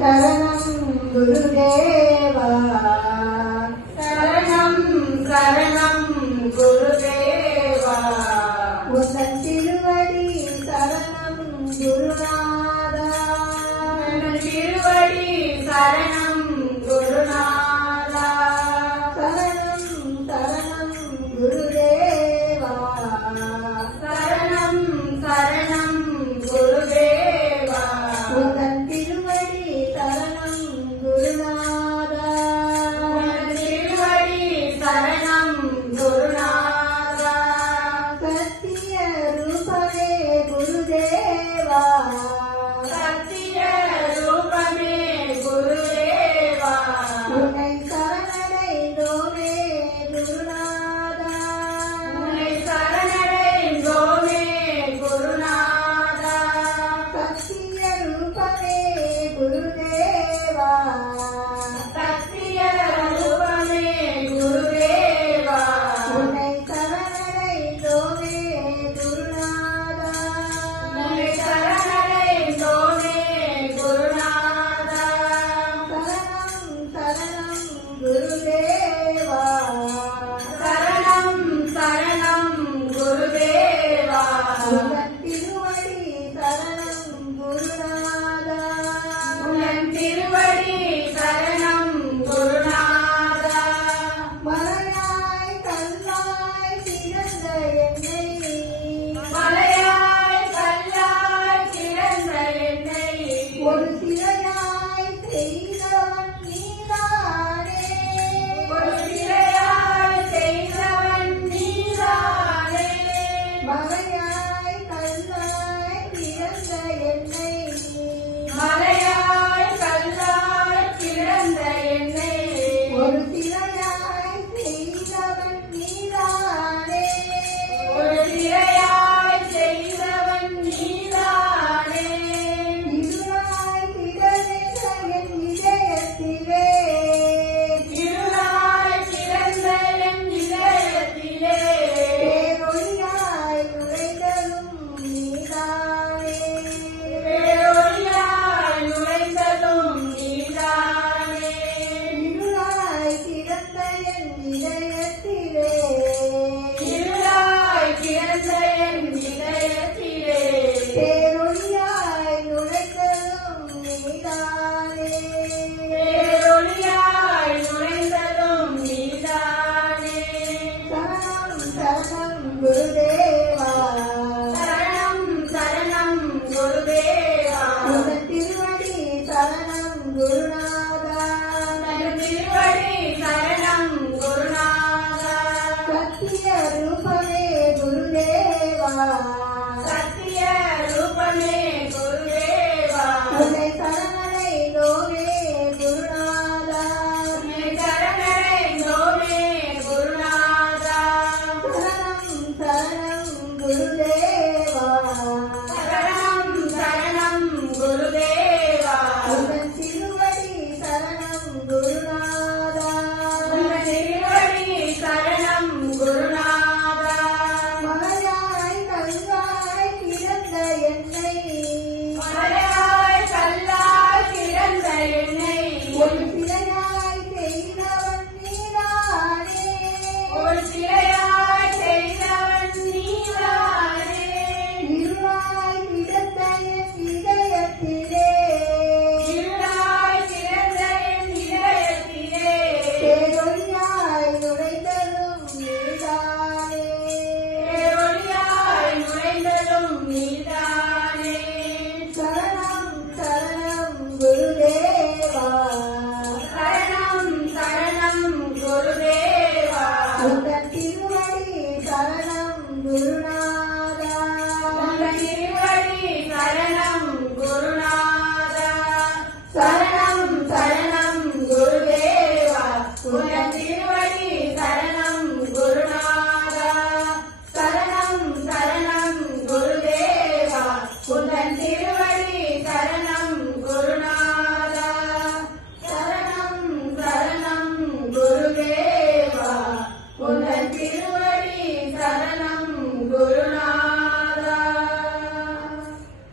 சரணம் குருதேவா சரணம் சரணம் குருதேவா உங்கள் திருவடி சரணம் குருநாதா திருவடி சரணம் Bye. Hey,